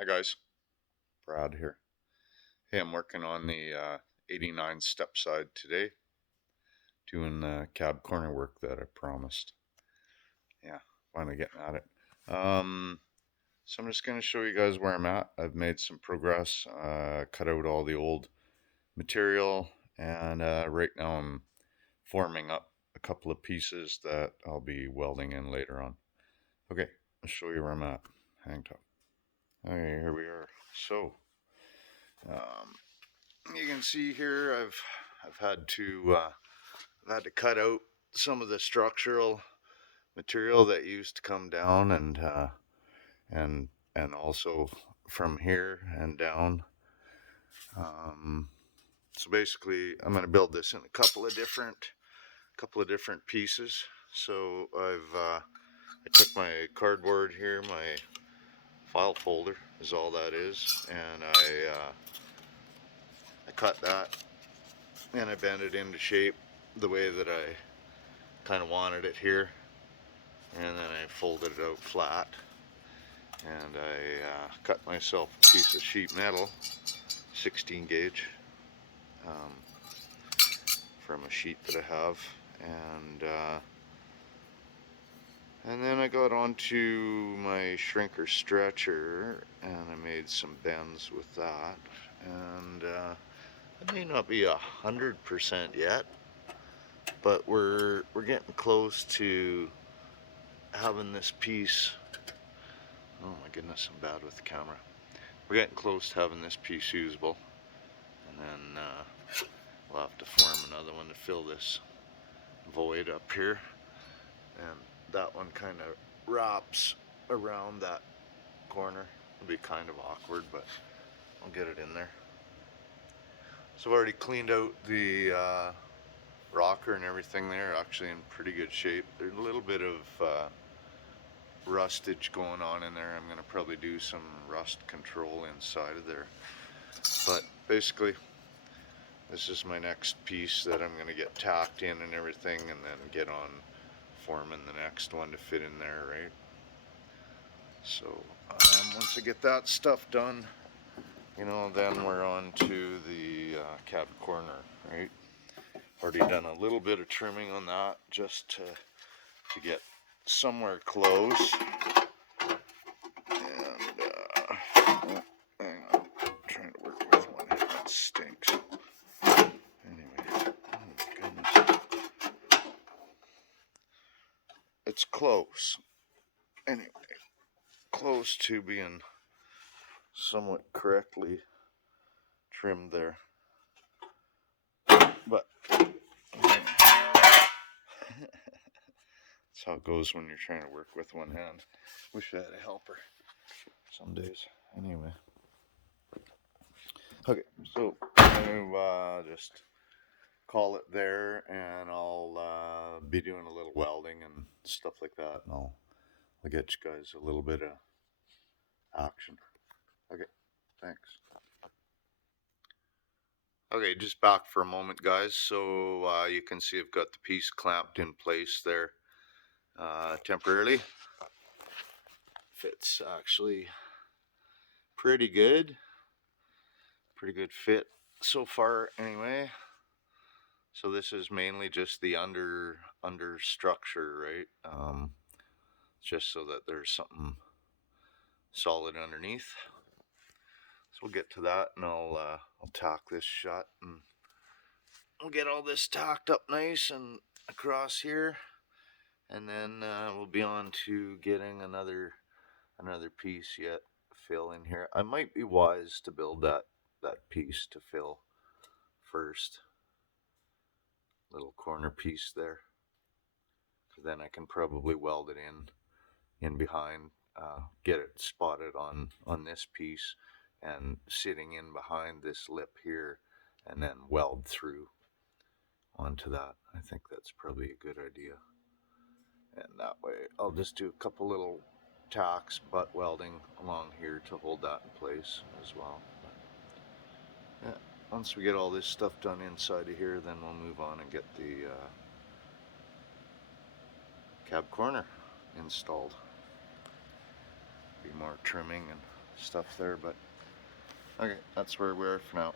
Hi guys, Brad here. Hey, I'm working on the 89 Stepside today, doing the cab corner work that I promised. Yeah, finally getting at it. So I'm just going to show you guys where I'm at. I've made some progress, cut out all the old material, and right now I'm forming up a couple of pieces that I'll be welding in later on. Okay, I'll show you where I'm at. Hang tough. Okay, here we are. So, you can see here I've had to cut out some of the structural material that used to come down and and also from here and down. Um, so basically, I'm going to build this in a couple of different pieces. So I took my cardboard here, my file folder is all that is, and I cut that and I bent it into shape the way that I kind of wanted it here, and then I folded it out flat, and I cut myself a piece of sheet metal, 16 gauge, um, from a sheet that I have, and then I got onto my shrinker stretcher and I made some bends with that, and it may not be 100% yet, but we're getting close to having this piece. Oh my goodness, I'm bad with the camera. We're getting close to having this piece usable, and then we'll have to form another one to fill this void up here, and that one kind of wraps around that corner. It'll be kind of awkward, but I'll get it in there. So I've already cleaned out the rocker and everything there, actually in pretty good shape. There's a little bit of rustage going on in there. I'm going to probably do some rust control inside of there. But basically, this is my next piece that I'm going to get tacked in and everything, and then get on forming the next one to fit in there, right? So once I get that stuff done, then we're on to the cab corner, right? Already done a little bit of trimming on that just to get somewhere close. And oh, hang on, I'm trying to work with one hand, that stinks. Anyway, oh my goodness, it's close. Anyway, close to being somewhat correctly trimmed there, but that's how it goes when you're trying to work with one hand. Wish I had a helper some days. Anyway, okay, so I'm gonna just call it there, and I'll be doing a little welding and stuff like that, and I'll get you guys a little bit of action. Okay, thanks. Okay, just back for a moment, guys. So you can see I've got the piece clamped in place there temporarily. Fits actually pretty good. Pretty good fit so far anyway. So this is mainly just the under structure, right? Just so that there's something solid underneath. So we'll get to that, and I'll tack this shut, and we'll get all this tacked up nice and across here, and then we'll be on to getting another piece yet fill in here. I might be wise to build that piece to fill first, little corner piece there, because then I can probably weld it in behind, get it spotted on this piece and sitting in behind this lip here, and then weld through onto that. I think that's probably a good idea, and that way I'll just do a couple little tacks, butt welding along here to hold that in place as well. But yeah, once we get all this stuff done inside of here, then we'll move on and get the cab corner installed. Be more trimming and stuff there, but okay, that's where we are for now.